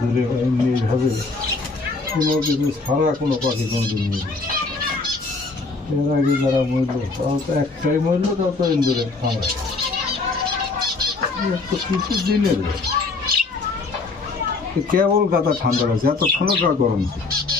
দূরে এমনি এইভাবে কোনো কিছু ছাড়া কোনো পাখি কোনোদিন নেই। এর আগে যারা মরল তাও তো একটাই মরল, তাও তো ইন্দুরের খামার তো কিছু দিনের কেবল গাদা ঠান্ডা লাগছে, এতক্ষণও গা গরম ছিল।